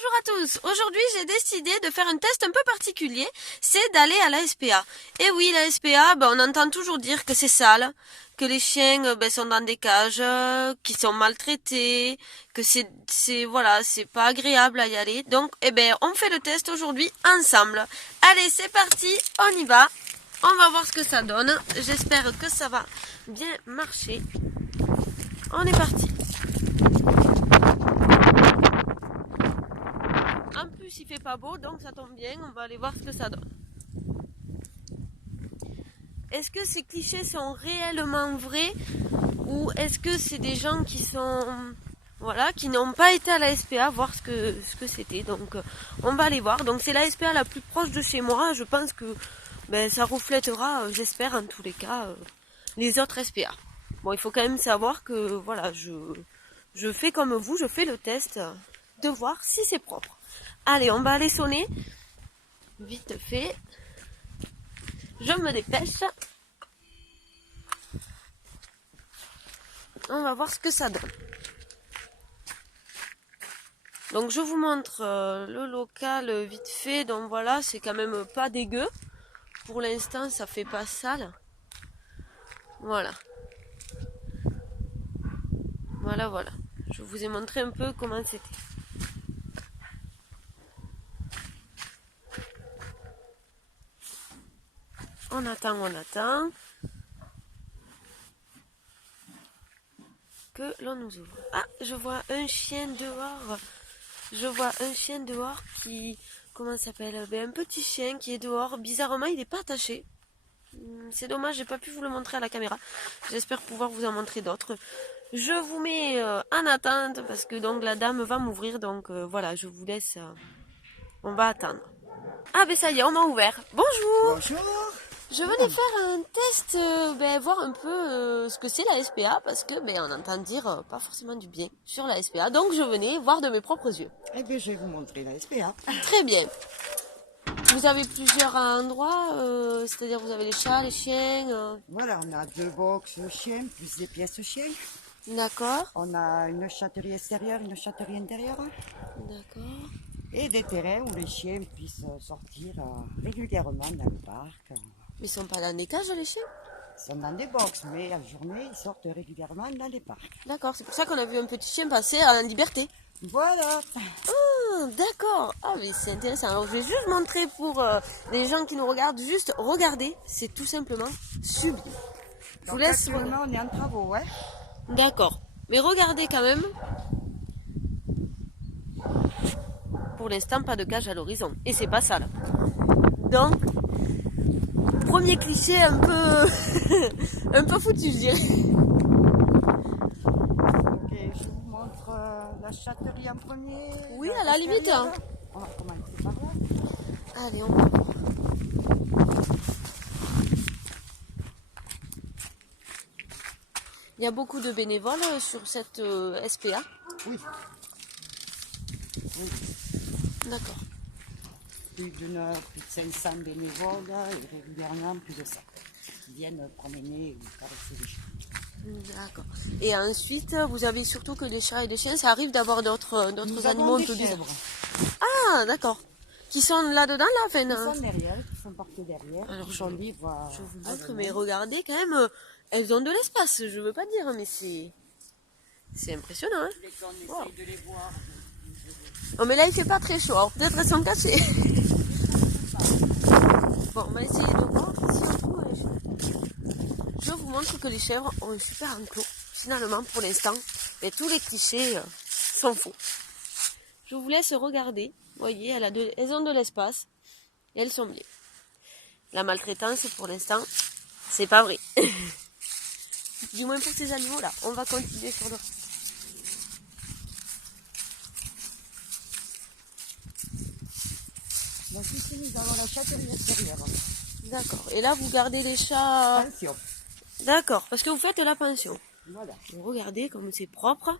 Bonjour à tous, aujourd'hui j'ai décidé de faire un test un peu particulier, c'est d'aller à la SPA. Et oui, la SPA, on entend toujours dire que c'est sale, que les chiens sont dans des cages, qui sont maltraités, que voilà, c'est pas agréable à y aller. Donc, on fait le test aujourd'hui ensemble. Allez, c'est parti, on y va. On va voir ce que ça donne. J'espère que ça va bien marcher. On est parti. En plus, il fait pas beau, donc ça tombe bien. On va aller voir ce que ça donne. Est-ce que ces clichés sont réellement vrais ou est-ce que c'est des gens qui sont qui n'ont pas été à la SPA voir ce que c'était. Donc on va aller voir. Donc c'est la SPA la plus proche de chez moi. Je pense que ça reflètera, j'espère en tous les cas, les autres SPA. Bon, il faut quand même savoir que voilà, je fais comme vous, je fais le test de voir si c'est propre. Allez, on va aller sonner. Vite fait. Je me dépêche. On va voir ce que ça donne. Donc je vous montre le local vite fait. Donc voilà, c'est quand même pas dégueu. Pour l'instant, ça fait pas sale. Voilà. Voilà. Je vous ai montré un peu comment c'était. On attend. Que l'on nous ouvre. Ah, je vois un chien dehors. Qui... Comment ça s'appelle? Un petit chien qui est dehors. Bizarrement, il n'est pas attaché. C'est dommage, j'ai pas pu vous le montrer à la caméra. J'espère pouvoir vous en montrer d'autres. Je vous mets en attente parce que donc la dame va m'ouvrir. Donc voilà, je vous laisse. On va attendre. Ah ça y est, on m'a ouvert. Bonjour. Bonjour. Je venais faire un test, voir un peu ce que c'est la SPA parce que on entend dire pas forcément du bien sur la SPA. Donc je venais voir de mes propres yeux. Eh bien, je vais vous montrer la SPA. Très bien. Vous avez plusieurs endroits, c'est-à-dire vous avez les chats, les chiens. Voilà, on a 2 box chiens, plus des pièces chiens. D'accord. On a une chatterie extérieure, une chatterie intérieure. D'accord. Et des terrains où les chiens puissent sortir régulièrement dans le parc. Mais ils sont pas dans des cages, les chiens? Ils sont dans des box, mais la journée, ils sortent régulièrement dans les parcs. D'accord, c'est pour ça qu'on a vu un petit chien passer en liberté. Voilà. Ah, d'accord. Ah, mais c'est intéressant. Alors, je vais juste montrer pour les gens qui nous regardent. Juste regarder, c'est tout simplement sublime. Je vous laisse. Actuellement, on est en travaux, hein. D'accord. Mais regardez quand même. Pour l'instant, pas de cage à l'horizon. Et c'est pas ça, là. Donc, premier cliché un peu... un peu foutu, je dirais. Ok, je vous montre la chatterie en premier. Oui, à la limite. Hein. On va commencer par là. Allez, on va voir. Il y a beaucoup de bénévoles sur cette SPA. Oui. D'accord. Plus de 500 bénévoles et régulièrement plus de ça qui viennent promener ou caresser les chiens. D'accord. Et ensuite, vous avez surtout que les chats et les chiens, ça arrive d'avoir d'autres animaux un peu bizarres. Ah, d'accord. Qui sont là-dedans, là, Ils sont derrière, ils sont partis derrière. Alors, ils sont libres. Je vous montre, mais regardez quand même, elles ont de l'espace, je veux pas dire, mais c'est impressionnant. Hein. On essaye de les voir. Oh, mais là, il fait pas très chaud, alors peut-être elles sont cachées. Bon, on va essayer de voir si on trouve les chèvres. Je vous montre que les chèvres ont un super enclos. Finalement, pour l'instant, mais tous les clichés sont faux. Je vous laisse regarder. Vous voyez, elles ont de l'espace. Et elles sont bien. La maltraitance, pour l'instant, c'est pas vrai. Du moins pour ces animaux-là. On va continuer sur le reste. Donc ici, nous avons la chatterie extérieure. D'accord. Et là, vous gardez les chats... Pension. D'accord, parce que vous faites la pension. Voilà. Donc, regardez comme c'est propre.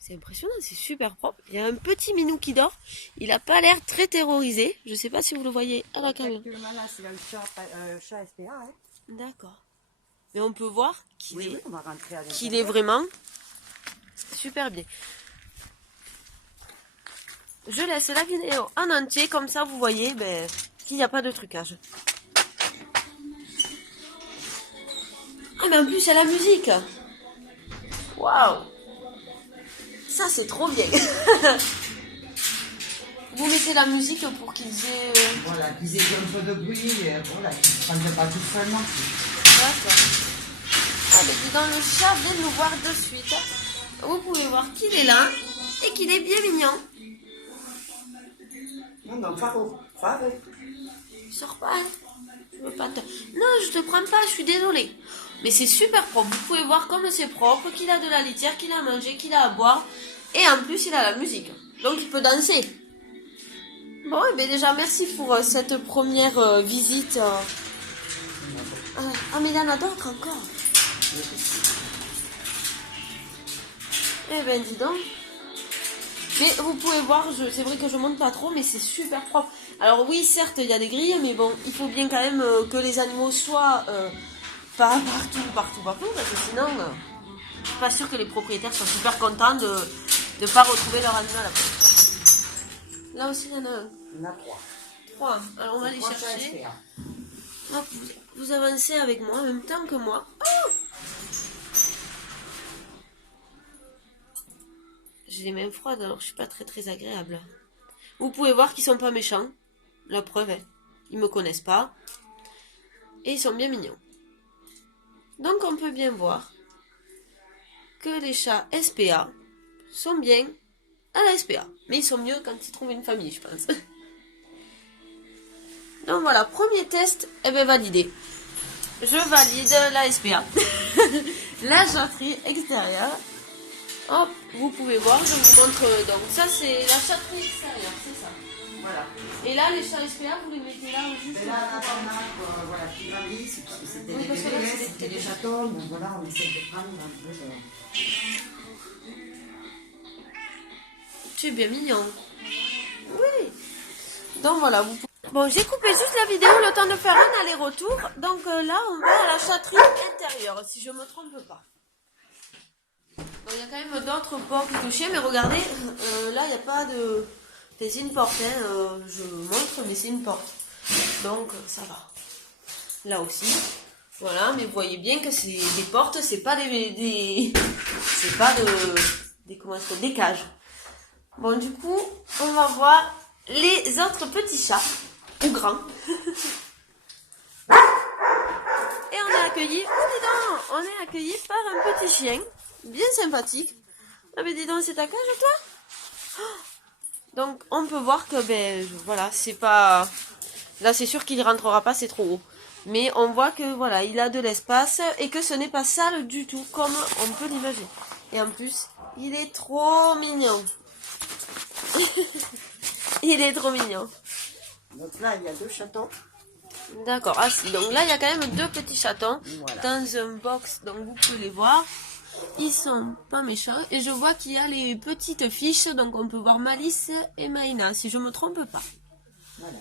C'est impressionnant, c'est super propre. Il y a un petit minou qui dort. Il n'a pas l'air très terrorisé. Je ne sais pas si vous le voyez à la caméra. Actuellement, là, c'est un chat SPA. Hein. D'accord. Mais on peut voir qu'il est vraiment super bien. je laisse la vidéo en entier, comme ça vous voyez qu'il n'y a pas de trucage. Ah mais en plus il y a la musique. Waouh. Ça c'est trop bien. Vous mettez la musique pour qu'ils aient... Voilà, qu'ils aient un peu de bruit, voilà, qu'ils ne prennent pas tout seul non plus. D'accord. Ah mais dis donc, le chat vient de nous voir de suite. Vous pouvez voir qu'il est là et qu'il est bien mignon. Non, Faro. Sors pas. Je veux pas te... Non, je te prends pas, je suis désolée. Mais c'est super propre. Vous pouvez voir comme c'est propre, qu'il a de la litière, qu'il a à manger, qu'il a à boire. Et en plus, il a la musique. Donc, il peut danser. Bon, et bien déjà, merci pour cette première visite. Ah, mais il y en a d'autres encore. Eh ben, dis donc. Mais vous pouvez voir, c'est vrai que je monte pas trop, mais c'est super propre. Alors oui, certes, il y a des grilles, mais bon, il faut bien quand même que les animaux soient pas partout, parce que sinon, je suis pas sûre que les propriétaires soient super contents de ne pas retrouver leur animal après. Là aussi, il y en a un. Il y en a 3. 3. Alors on va les chercher. Hop, vous avancez avec moi en même temps que moi. Oh, j'ai les mains froides, alors je suis pas très agréable. Vous pouvez voir qu'ils sont pas méchants. La preuve est, ils me connaissent pas. Et ils sont bien mignons. Donc on peut bien voir que les chats SPA sont bien à la SPA. Mais ils sont mieux quand ils trouvent une famille, je pense. Donc voilà, premier test, validé. Je valide la SPA. La chatterie extérieure. Hop, vous pouvez voir, je vous montre. Donc ça c'est la chatterie extérieure, c'est ça. Voilà. Et là les chats SPA, vous les mettez là juste. Et là, on a voilà, qui grandissent, parce que c'était Oui, des parce que là, bébés, c'était c'était des chatons, donc voilà, on essaie de prendre un peu de... C'est bien mignon. Oui. Donc voilà, vous... Bon, j'ai coupé juste la vidéo le temps de faire un aller-retour. Donc là, on va à la chatterie intérieure, si je me trompe pas. Bon, il y a quand même d'autres portes de chiens, mais regardez, là, il n'y a pas de... C'est une porte, hein, je montre, mais c'est une porte. Donc, ça va. Là aussi. Voilà, mais vous voyez bien que c'est des portes, c'est pas c'est pas des cages. Bon, du coup, on va voir les autres petits chats, ou grands. Et on est accueillis, on est accueillis par un petit chien, bien sympathique. Ah mais dis donc, c'est ta cage toi? Donc on peut voir que voilà, c'est pas... Là c'est sûr qu'il rentrera pas, c'est trop haut. Mais on voit que voilà, il a de l'espace et que ce n'est pas sale du tout, comme on peut l'imaginer. Et en plus, il est trop mignon. Il est trop mignon. Donc là, il y a 2 chatons. D'accord, ah si, donc là il y a quand même 2 petits chatons Voilà. dans un box, donc vous pouvez les voir. Ils sont pas méchants. Et je vois qu'il y a les petites fiches, donc on peut voir Malice et Maïna, si je me trompe pas. Voilà.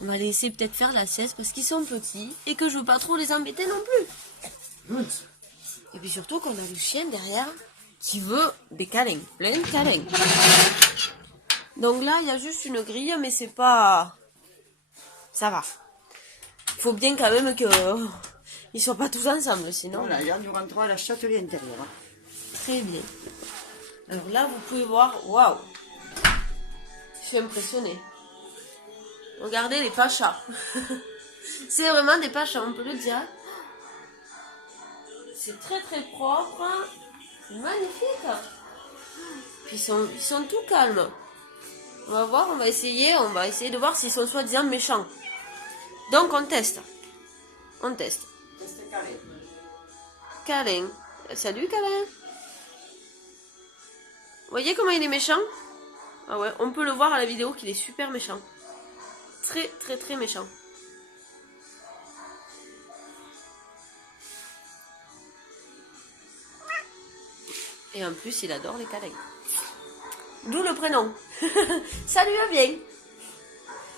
On va les laisser peut-être faire la sieste parce qu'ils sont petits et que je veux pas trop les embêter non plus. Good. Et puis surtout qu'on a le chien derrière qui veut des câlins, plein de câlins. Donc là, il y a juste une grille, mais c'est pas... Ça va. Il faut bien quand même que ils soient pas tous ensemble, sinon... Voilà, là, nous rentrons à la chatterie intérieure. Très bien. Alors là, vous pouvez voir... Waouh. Je suis impressionnée. Regardez les pachas. C'est vraiment des pachas, on peut le dire. C'est très propre. C'est magnifique. Puis ils sont tout calmes. On va voir, on va essayer de voir s'ils sont soi-disant méchants. Donc on teste. On teste. Test carré. Câlin. Salut câlin. Vous voyez comment il est méchant? Ah ouais, on peut le voir à la vidéo qu'il est super méchant. Très méchant. Et en plus, il adore les câlins. D'où le prénom. Ça lui va bien.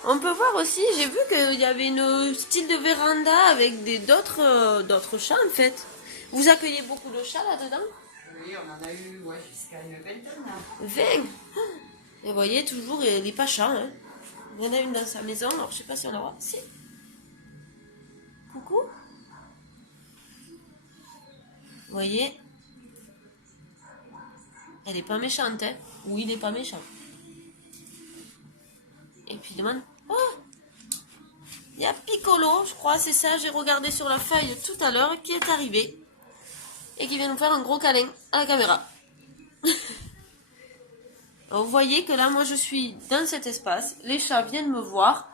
On peut voir aussi, j'ai vu qu'il y avait une style de véranda avec d'autres chats en fait. Vous accueillez beaucoup de chats là-dedans? Oui, on en a eu jusqu'à une vingtaine. 20. Et vous voyez, toujours, il n'est pas chat. Hein. Il y en a une dans sa maison, alors je sais pas si on la voit. Si. Coucou. Vous voyez, elle est pas méchante, hein. Ou il est pas méchant. Et puis il demande, oh, il y a Piccolo, je crois, c'est ça, j'ai regardé sur la feuille tout à l'heure, qui est arrivé. Et qui vient nous faire un gros câlin à la caméra. Alors, vous voyez que là, moi, je suis dans cet espace. Les chats viennent me voir.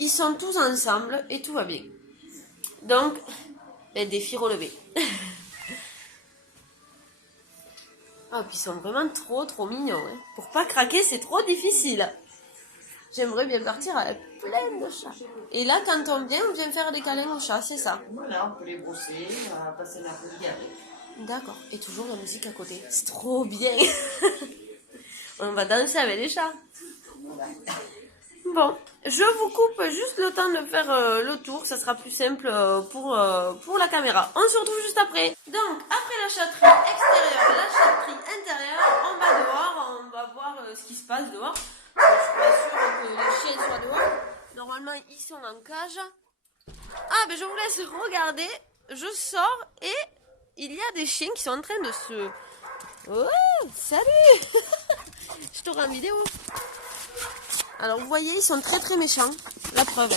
Ils sont tous ensemble et tout va bien. Donc, défi relevé. Ah, puis ils sont vraiment trop mignons. Hein. Pour pas craquer, c'est trop difficile. J'aimerais bien partir avec plein de chats. Et là, quand on vient faire des câlins aux chats, c'est ça. Voilà, on peut les brosser, passer l'après-midi avec. D'accord. Et toujours la musique à côté. C'est trop bien. On va danser avec les chats. Voilà. Bon, je vous coupe juste le temps de faire le tour. Ça sera plus simple pour la caméra. On se retrouve juste après. Donc, après la chatterie extérieure, la chatterie intérieure, on va dehors. On va voir ce qui se passe dehors. Je suis pas sûre que les chiens soient dehors. Normalement, ils sont en cage. Ah, ben je vous laisse regarder. Je sors et il y a des chiens qui sont en train de se... Oh, salut. Je te rends en vidéo. Alors vous voyez, ils sont très méchants. La preuve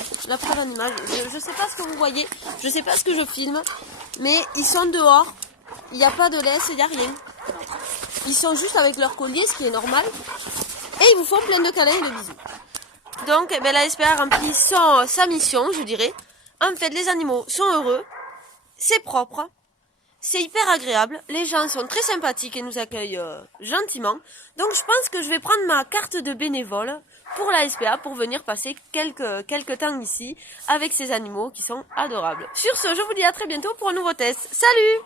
en image. Je sais pas ce que vous voyez, je sais pas ce que je filme, mais ils sont dehors. Il n'y a pas de laisse, il n'y a rien. Ils sont juste avec leur collier, ce qui est normal. Et ils vous font plein de câlins et de bisous. Donc la SPA remplit sa mission, je dirais. En fait, les animaux sont heureux, c'est propre. C'est hyper agréable, les gens sont très sympathiques et nous accueillent gentiment. Donc je pense que je vais prendre ma carte de bénévole pour la SPA pour venir passer quelques temps ici avec ces animaux qui sont adorables. Sur ce, je vous dis à très bientôt pour un nouveau test. Salut!